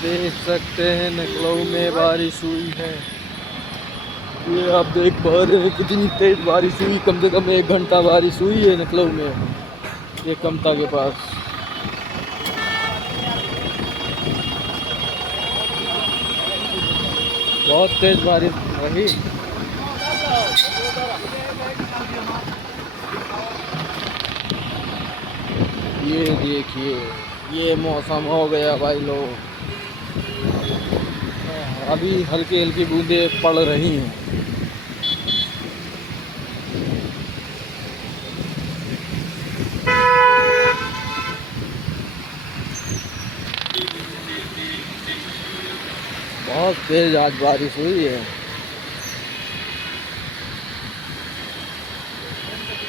देख सकते हैं नकलऊ में बारिश हुई है। ये आप देख पा रहे हैं कितनी तेज बारिश हुई। कम से कम 1 घंटा बारिश हुई है नकलऊ में, ये कमता के पास। बहुत तेज बारिश रही। ये देखिए, ये मौसम हो गया भाई लोग। अभी हल्की हल्की बूंदे पड़ रही हैं। बहुत तेज आज बारिश हुई है।